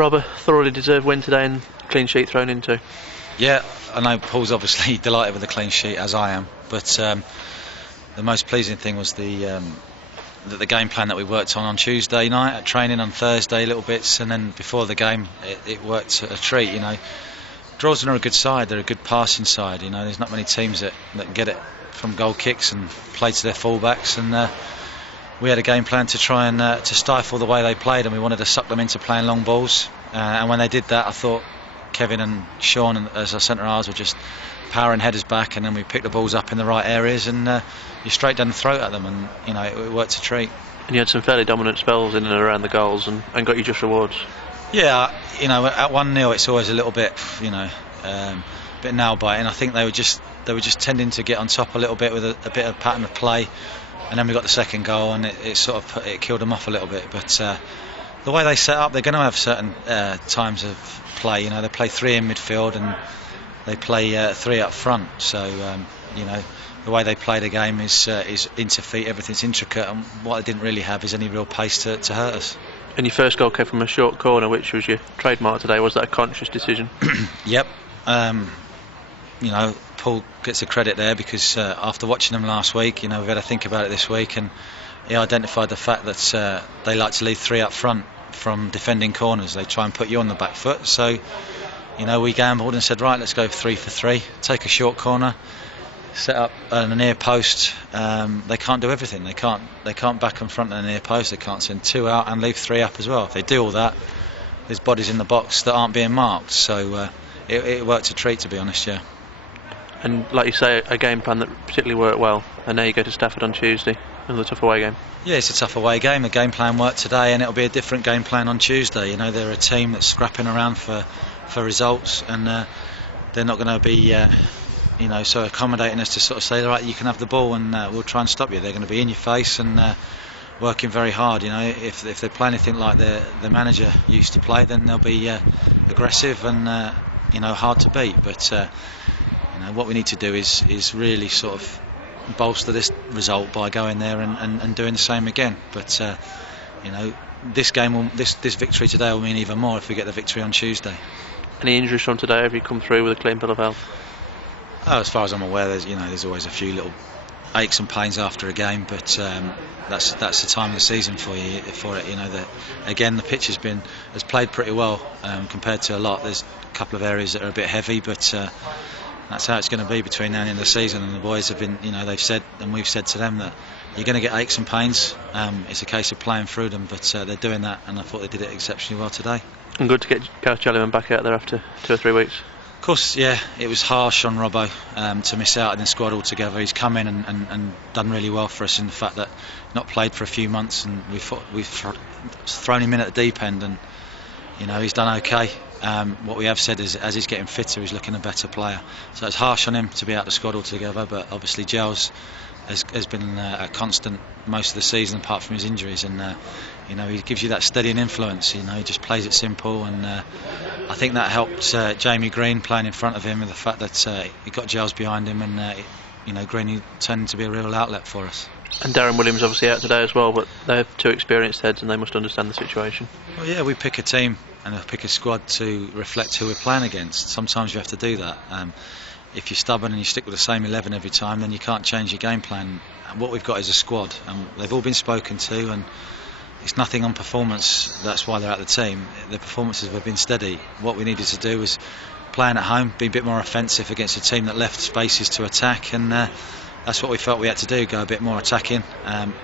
Robo, thoroughly deserved win today and clean sheet thrown into. Yeah, I know Paul's obviously delighted with the clean sheet, as I am, but the most pleasing thing was the game plan that we worked on Tuesday night at training, on Thursday little bits, and then before the game it worked a treat. Droylsden are a good side, they're a good passing side. There's not many teams that get it from goal kicks and play to their fullbacks, and we had a game plan to try and to stifle the way they played, and we wanted to suck them into playing long balls, and when they did that, I thought Kevin and Sean as our centre halves were just powering headers back, and then we picked the balls up in the right areas and you're straight down the throat at them, and it worked a treat. And you had some fairly dominant spells in and around the goals and got you just rewards. Yeah, at 1-0 it's always a little bit, bit nail biting. I think they were just tending to get on top a little bit with a bit of pattern of play, and then we got the second goal and it killed them off a little bit. But the way they set up, they're going to have certain times of play. They play 3 in midfield and they play 3 up front. So the way they play the game is into feet, everything's intricate, and what they didn't really have is any real pace to hurt us. And your first goal came from a short corner, which was your trademark today. Was that a conscious decision? Yep. Paul gets the credit there because after watching them last week, we've had to think about it this week, and he identified the fact that they like to leave 3 up front from defending corners. They try and put you on the back foot. So, we gambled and said, right, let's go 3 for 3. Take a short corner, set up a near post. They can't do everything. They can't back and front and near post. They can't send 2 out and leave 3 up as well. If they do all that, there's bodies in the box that aren't being marked. So it worked a treat, to be honest. Yeah. And like you say, a game plan that particularly worked well. And now you go to Stafford on Tuesday, another tough away game. Yeah, it's a tough away game. The game plan worked today, and it'll be a different game plan on Tuesday. They're a team that's scrapping around for results, and they're not going to be so accommodating as to sort of say, right, you can have the ball and we'll try and stop you. They're going to be in your face and working very hard. If they play anything like the manager used to play, then they'll be aggressive and hard to beat. But what we need to do is really sort of bolster this result by going there and doing the same again. But this game this victory today will mean even more if we get the victory on Tuesday. Any injuries from today? Have you come through with a clean bill of health? As far as I'm aware, there's always a few little aches and pains after a game, but that's the time of the season for it. Again, the pitch has played pretty well compared to a lot. There's a couple of areas that are a bit heavy, but that's how it's going to be between now and the end of the season. And the boys have been, they've said, and we've said to them, that you're going to get aches and pains. It's a case of playing through them, but they're doing that, and I thought they did it exceptionally well today. And good to get Gareth Jellyman back out there after 2 or 3 weeks. Of course, yeah, it was harsh on Robo to miss out in the squad altogether. He's come in and done really well for us in the fact that not played for a few months, and we've thrown him in at the deep end, and he's done okay. What we have said is, as he's getting fitter, he's looking a better player. So it's harsh on him to be out of the squad altogether, but obviously Gels has been a constant most of the season apart from his injuries, and he gives you that steadying influence. He just plays it simple, and I think that helped Jamie Green playing in front of him with the fact that he got Gels behind him, and Green turned to be a real outlet for us. And Darren Williams obviously out today as well, but they're 2 experienced heads and they must understand the situation. Well, yeah, we pick a team and we pick a squad to reflect who we're playing against. Sometimes you have to do that. If you're stubborn and you stick with the same 11 every time, then you can't change your game plan. And what we've got is a squad, and they've all been spoken to, and it's nothing on performance. That's why they're at the team. The performances have been steady. What we needed to do was playing at home, be a bit more offensive against a team that left spaces to attack, and that's what we felt we had to do, go a bit more attacking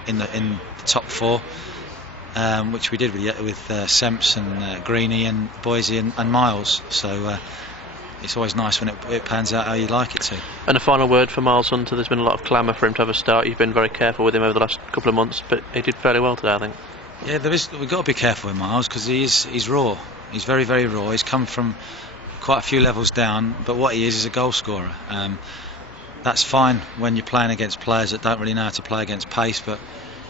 in the top 4, which we did with Semps and Greeny and Boise and Miles. So it's always nice when it pans out how you like it to. And a final word for Miles Hunter. There's been a lot of clamour for him to have a start. You've been very careful with him over the last couple of months, but he did fairly well today, I think. Yeah, we've got to be careful with Miles because he's raw. He's very, very raw. He's come from quite a few levels down, but what he is a goal scorer. That's fine when you're playing against players that don't really know how to play against pace, but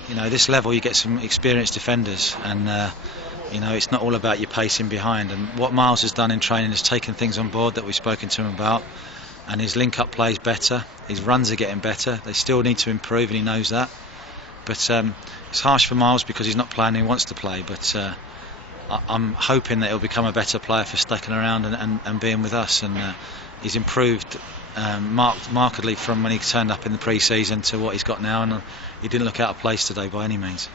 this level you get some experienced defenders, and it's not all about your pacing behind. And what Miles has done in training is taken things on board that we've spoken to him about, and his link-up play is better, his runs are getting better. They still need to improve, and he knows that. But it's harsh for Miles because he's not playing, he wants to play, but I'm hoping that he'll become a better player for sticking around and being with us. And he's improved markedly from when he turned up in the pre-season to what he's got now, and he didn't look out of place today by any means.